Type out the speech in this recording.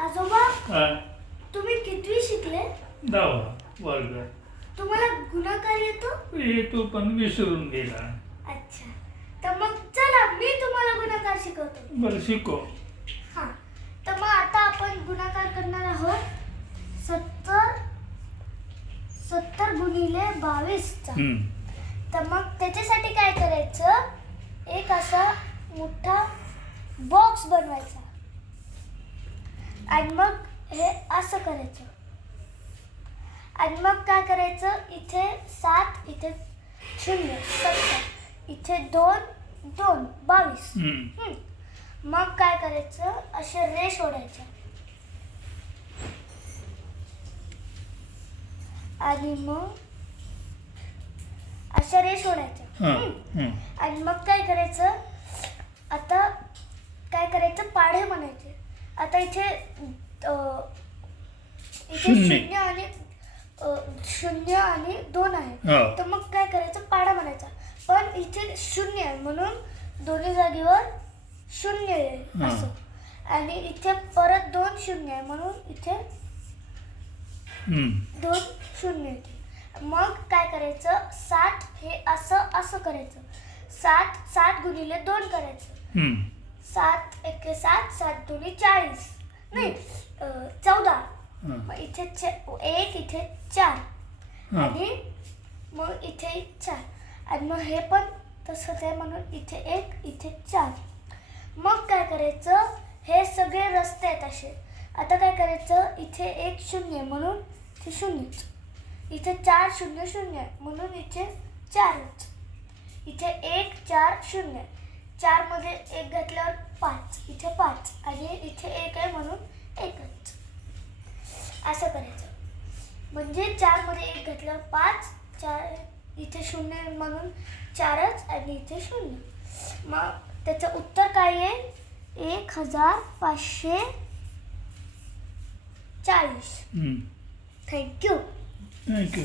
आजोबा, हा, तुम्ही कितवी शिकले? 10वा वर्ग. तुम्हाला गुणाकार येतो? येतो पण विसरून गेला. अच्छा, तर मग चला मी तुम्हाला गुणाकार शिकवतो. बरं शिको. हा, तर मग आता आपण गुणाकार करणार आहोत 70 गुणिले 22चा. तर मग त्याच्यासाठी काय करायचं, एक असा मोठा बॉक्स बनवायचा आणि मग हे असं करायचं आणि मग काय करायचं, इथे 7, इथे 0, 70, इथे 2, 2, 22. मग काय करायचं, असे रेष ओढायच्या आणि मग अशा रेष ओढायच्या. आणि मग काय करायचं, आता काय करायचं, पाढे म्हणायचे. आता इथे शून्य आणि 2 आहे, तर मग काय करायचं, पाढा म्हणायचा. पण इथे 0 आहे म्हणून दोन्ही जागेवर 0 आहे असं. आणि इथे परत 2 0 आहे म्हणून इथे 2 0 येते. मग काय करायचं, 7 हे असं असं करायचं. 7 गुणिले 2 करायचं. 7 एके 7, 7 दोन्ही 40, नाही 14. मग इथे 1, इथे 4 आणि मग इथे 4 आणि मग हे पण तसंच आहे म्हणून इथे 1, इथे 4. मग काय करायचं, हे सगळे रस्ते आहेत असे. आता काय करायचं, इथे 1 0 म्हणून इथे 0, इथे 4 0 0 आहे म्हणून इथे 4च, इथे 1 4 0, 4 मध्ये 1 घातल्यावर 5, इथे 5 आणि इथे 1 आहे म्हणून 1च. असं करायचं. म्हणजे 4 मध्ये 1 घातल्यावर 5, 4 इथे 0 म्हणून 4च आणि इथे 0. मग त्याचं उत्तर काय येईल, 1540. थँक्यू. थँक्यू.